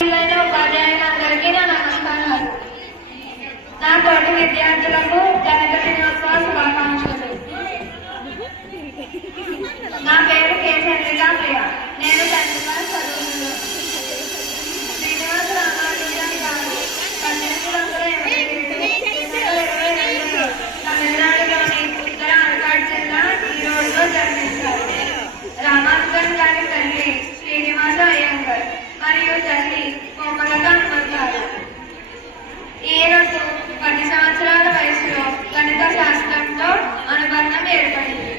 ఉపాధ్యాయులందరికీ నా నమస్కారాలు. నా తోటి విద్యార్థులకు గణిత దినోత్సవ శుభాకాంక్షలు. నా పేరు కే చంద్రికా ప్రియ. నేను 10th క్లాస్ చదువుతున్నాను. శ్రీనివాస రామానుజన్ గారు 1822 తమిళనాడులోని ఉత్తర ఆర్కాడ్ జిల్లా ఈరోడ్లో జన్మించారు. రామానుజన్ గారి తల్లి శ్రీనివాస అయ్యంగర్ మరియు తల్లి కోమలత హనుమంతారు. ఈయనకు 10 సంవత్సరాల వయసులో గణిత శాస్త్రంతో అనుబంధం ఏర్పడింది.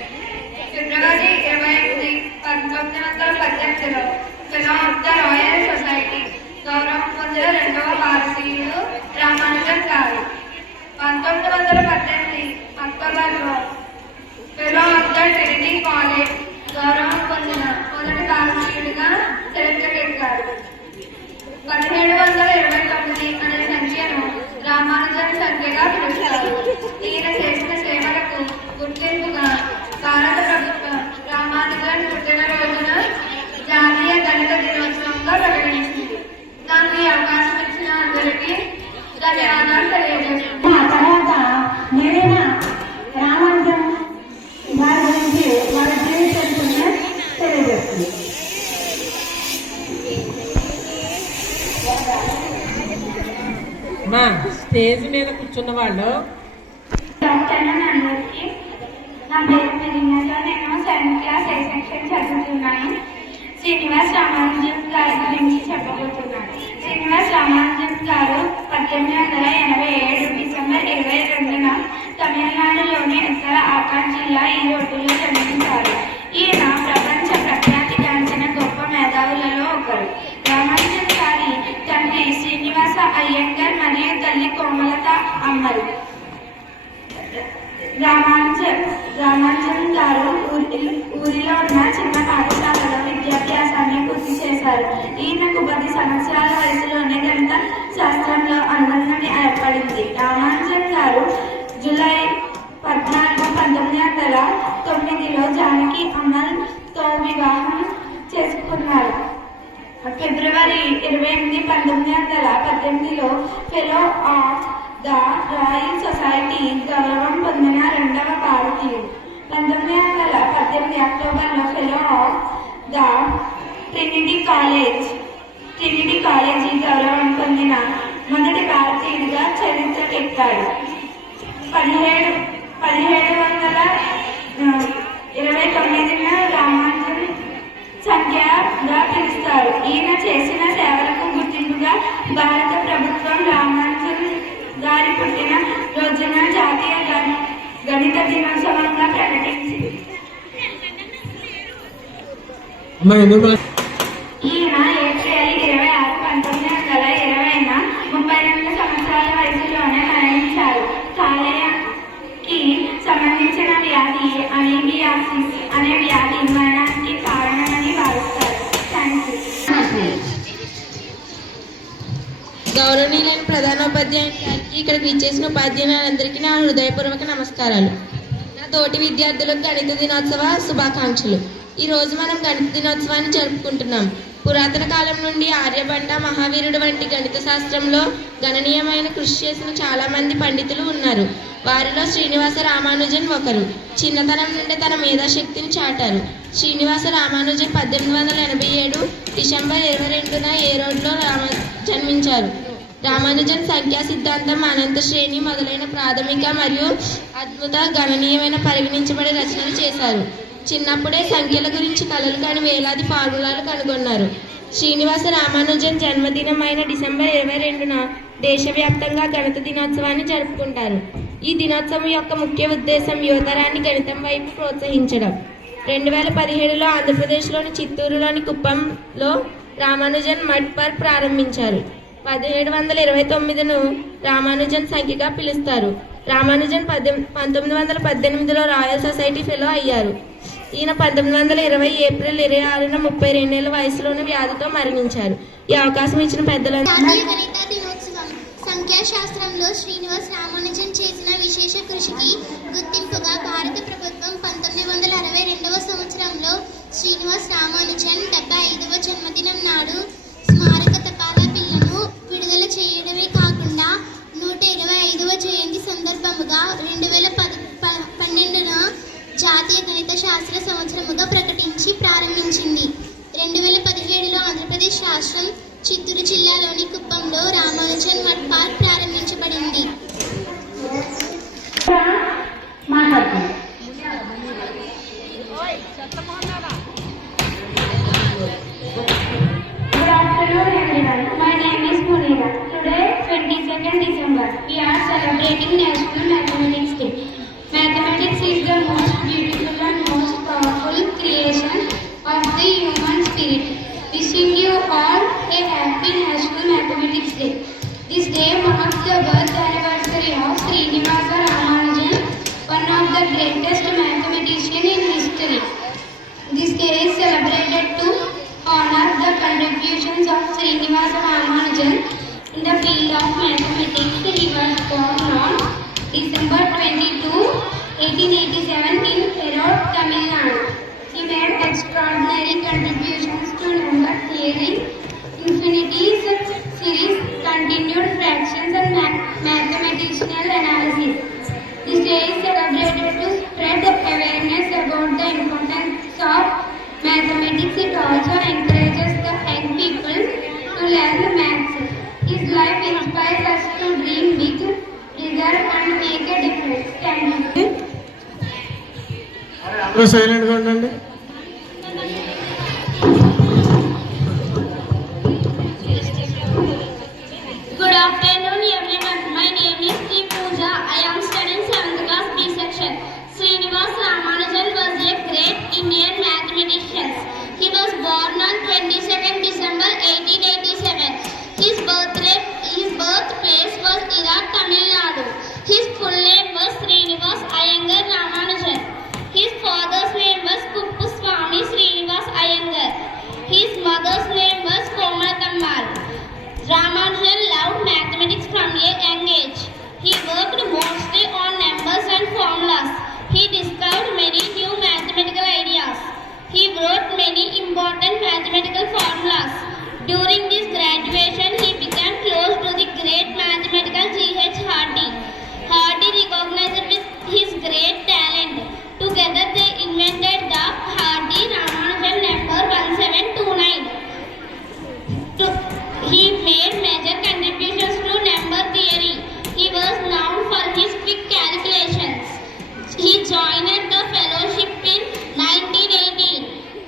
ఫిబ్రవరి 28, 1918లో fellow of the Royal Society గౌరవం పొందిన 2వ భారతీయుడు రామానుజన్ గారు. 1918 అక్టోబర్లో fellow of the Trinity College గౌరవం పొందిన మొదటి భారతీయుడిగా చరిత్రకెక్కారు. 1729 అనే సంఖ్యను రామానుజన్ సంఖ్యగా పిలుస్తారు. ఈయన చేసిన సేవలకు గుర్తింపుగా భారత ప్రభుత్వం రామానుజన్ పుట్టినరోజున జాతీయ గణిత దినోత్సవంగా ప్రకటించింది. నాకు ఈ అవకాశం ఇచ్చిన అందరికీ ధన్యవాదాలు తెలియజేస్తున్నాను. తర్వాత మెరీనా రామానుజన్ వారి గురించి వారి జీవితాన్ని తెలియజేస్తుంది. మా స్టేజ్ మీద కూర్చున్న వాళ్ళు అందరికీ నా పేరు మెరీనా. నేను 7th క్లాస్ A సెక్షన్ చదువుతున్నాను. శ్రీనివాస రామానుజన్ గారి గురించి చెప్పబోతున్నాను. శ్రీనివాస రామానుజన్ గారు 1887 డిసెంబర్ 22న తమిళనాడులోని ఉత్తర ఆర్కాడ్ జిల్లా ఈరోడ్డులో జన్మించారు. ఈయన ప్రపంచ ప్రఖ్యాతిగాంచిన గొప్ప మేధావులలో ఒకరు. రామానుజన్ గారి తండ్రి శ్రీనివాస అయ్యంగర్ మరియు తల్లి కోమలత అమ్మరు. రామానుజన్ గారు ఊరిలో ఉన్న చిన్న పాఠశాలలో విద్యాభ్యాసాన్ని పూర్తి చేశారు. ఈయనకు 10 సంవత్సరాల వయసులోనే గణిత శాస్త్రంలో అనుబంధం ఏర్పడింది. రామానుజన్ గారు జూలై 14, 1909లో జానకి అమల్తో వివాహం చేసుకున్నారు. ఫిబ్రవరి 28, 1918లో fellow of the Royal Society గౌరవం పొందిన 2వ భారతీయుడు. 1918 అక్టోబర్లో fellow of the Trinity College గౌరవం పొందిన మొదటి భారతీయుడిగా చరిత్రకెక్కాడు. 1729న రామానుజన్ సంఖ్యగా పిలుస్తారు. ఈయన చేసిన సేవలకు గుర్తింపుగా భారత ప్రభుత్వం రామానుజన్ గారి పుట్టిన రోజున జాతీయ గణిత దినోత్సవంగా ప్రకటించింది. ఈయన ఏప్రిల్ 26, 1920న 32 సంవత్సరాల వయసులోనే మరణించారు. కాలేయానికి సంబంధించిన వ్యాధి అనీమియాసిస్ అనే వ్యాధి మరణానికి కారణమని భావిస్తారు. Thank you. గౌరవనీయులైన ప్రధానోపాధ్యాయుని గారికి, ఇక్కడికి విచ్చేసిన ఉపాధ్యాయులందరికీ నా హృదయపూర్వక నమస్కారాలు. నా తోటి విద్యార్థులకు గణిత దినోత్సవ శుభాకాంక్షలు. ఈ రోజు మనం గణిత దినోత్సవాన్ని జరుపుకుంటున్నాం. పురాతన కాలం నుండి ఆర్యభట్ట, మహావీరుడు వంటి గణిత శాస్త్రంలో గణనీయమైన కృషి చేసిన చాలా మంది పండితులు ఉన్నారు. వారిలో శ్రీనివాస రామానుజన్ ఒకరు. చిన్నతనం నుండి తన మేధాశక్తిని చాటారు. శ్రీనివాస రామానుజన్ 1887 డిసెంబర్ 22న ఈరోడ్లో జన్మించారు. రామానుజన్ సంఖ్యా సిద్ధాంతం, అనంత శ్రేణి మొదలైన ప్రాథమిక మరియు అద్భుత గణనీయమైన పరిగణించబడే రచనలు చేశారు. చిన్నప్పుడే సంఖ్యల గురించి కలలు కాని వేలాది ఫార్ములాలు కనుగొన్నారు. శ్రీనివాస రామానుజన్ జన్మదినం అయిన డిసెంబర్ 22న దేశవ్యాప్తంగా గణిత దినోత్సవాన్ని జరుపుకుంటారు. ఈ దినోత్సవం యొక్క ముఖ్య ఉద్దేశం యువతరాన్ని గణితం వైపు ప్రోత్సహించడం. 2017లో ఆంధ్రప్రదేశ్లోని చిత్తూరులోని కుప్పంలో రామానుజన్ మడ్ పర్ ప్రారంభించారు. 1729ను రామానుజన్ సంఖ్యగా పిలుస్తారు. రామానుజన్ 1918లో రాయల్ సొసైటీ ఫెలో అయ్యారు. ఈయన 1920 ఏప్రిల్ 26న 32 ఏళ్ల వయసులోని వ్యాధితో మరణించారు. ఈ అవకాశం ఇచ్చిన పెద్దలందరికీ సంఖ్యాశాస్త్రంలో శ్రీనివాస రామానుజన్ చేసిన విశేష కృషికి గుర్తింపుగా భారత ప్రభుత్వం 1962వ సంవత్సరంలో శ్రీనివాస రామానుజన్ 75వ జన్మదినం నాడు స్మారక తపాలా జాతీయ గణిత శాస్త్ర సంవత్సరముగా ప్రకటించి ప్రారంభించింది. 2017లో ఆంధ్రప్రదేశ్ రాష్ట్రం చిత్తూరు జిల్లాలోని కుప్పంలో రామానుజన్ మడ్ పార్క్ ప్రారంభించబడింది. మాట్లాడుతుంది. Good afternoon, everyone. My name is Munira. Today, 22nd December, we are celebrating National Mathematics Day. Mathematics is the most beautiful and most powerful creation of the human spirit. Wishing you all a happy National Mathematics Day. This day marks the birth anniversary of Srinivasa Ramanujan, one of the greatest mathematicians in history. This day is celebrated to honor the contributions of Srinivasa Ramanujan in the field of mathematics. He was born on December 22, 1887 in Erode, Tamil Nadu. He made extraordinary contributions to number theory, infinities series, continued fractions and mathematical analysis. This day is celebrated to spread awareness about the importance of mathematics. It also encourages the young people to learn maths. His life inspires us to dream big, deserve and make a difference. Thank you. అందరూ సైలెంట్గా ఉండండి. Good afternoon, everyone. My name is Sri Pooja. I am studying 7th class B section. Srinivasa Ramanujan was a great Indian mathematician. He was born on 22nd December 1887. His birthplace was Erode, Tamil Nadu. His full name was Srinivas Iyengar Ramanujan. His father's name was Kuppuswamy Srinivas Iyengar. His mother's name was Komatammal. Ramanujan loved mathematics from a young age. He worked mostly on numbers and formulas. He discovered many new mathematical ideas. He wrote many important mathematical formulas. During his graduation, he became close to the great mathematical G.H. Hardy. Hardy recognized with his great talent. Together they invented the Hardy-Ramanujan number 1729. He made major contributions to number theory. He was known for his quick calculations. He joined the fellowship in 1918.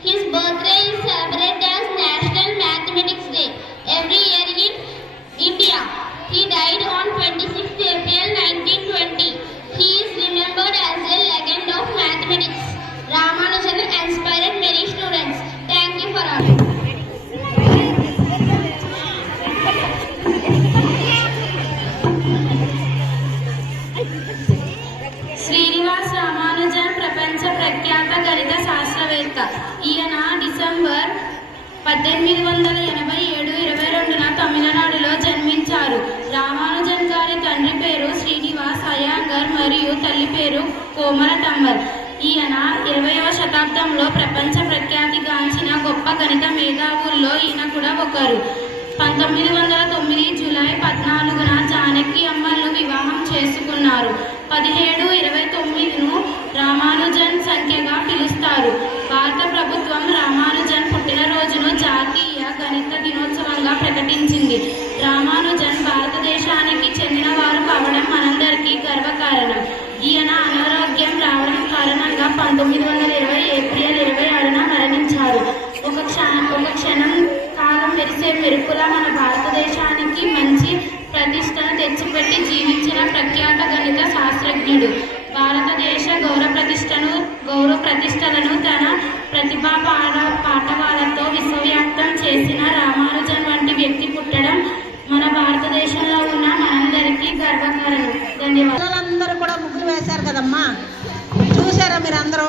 His birthday is celebrated as National Mathematics Day every year in India. He died on 26th April 1920. He is remembered as a legend of mathematics. Ramanujan inspired many students. Thank you for all. Srinivas Ramanujan ప్రపంచ ప్రఖ్యాత గణిత శాస్త్రవేత్త. ఈయన December 1887 22న తమిళనాడులో జన్మించారు. రామానుజన్ గారి తండ్రి పేరు శ్రీనివాస్ అయ్యంగర్ మరియు తల్లి పేరు కోమరటమ్మర్. ఈయన 20వ శతాబ్దంలో ప్రపంచ ప్రఖ్యాతిగాంచిన గొప్ప గణిత మేధావుల్లో ఈయన కూడా ఒకరు. 1909 జూలై 14న జానకి అమ్మను వివాహం చేసుకున్నారు. 1729ను రామానుజన్ సంఖ్యగా పిలుస్తారు. భారత ప్రభుత్వం రామానుజన్ పుట్టినరోజును జాతీయ గణిత దినోత్సవంగా ప్రకటించింది. రామానుజన్ భారతదేశానికి చెందినవారు కావడం మనందరికీ గర్వకారణం. ఈయన అనారోగ్యం రావడం కారణంగా 1920 ఏప్రిల్ 26న మరణించారు. ఒక క్షణం కాలం మెరిసే మెరుపులా మన భారతదేశానికి మంచి ప్రతిష్టను తెచ్చిపెట్టి జీవించిన ప్రఖ్యాత గణిత శాస్త్రజ్ఞుడు. భారతదేశ గౌరవ ప్రతిష్టలను తన ప్రతిభా పాఠవాలతో విశ్వవ్యాప్తం చేసిన రామానుజన్ వంటి వ్యక్తి పుట్టడం మన భారతదేశంలో ఉన్న మనందరికీ గర్వకారణం. ధన్యవాదాలు. పిల్లలందరూ కూడా ముగ్గులు వేశారు కదమ్మా, చూసారా మీరు అందరూ?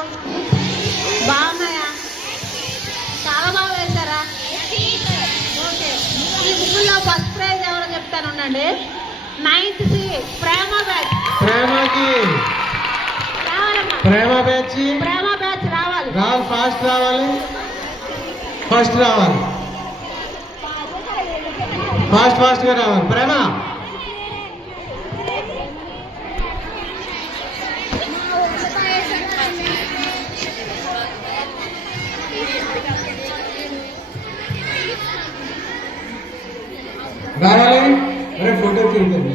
బాగున్నాయా? చాలా బాగా వేశారా? ఓకే. ఈ ముగ్గుల్లో ఫస్ట్ ప్రైజ్ ఎవరో చెప్తాను ఉండండి. 9th C ప్రేమ బ్యాచ్. ప్రేమ బ్యాచ్ రావాలి. ఫాస్ట్ రావాలి. ఫాస్ట్ గా రావాలి. ప్రేమ రావాలి. అరే ఫోటో తిరుగుతుంది.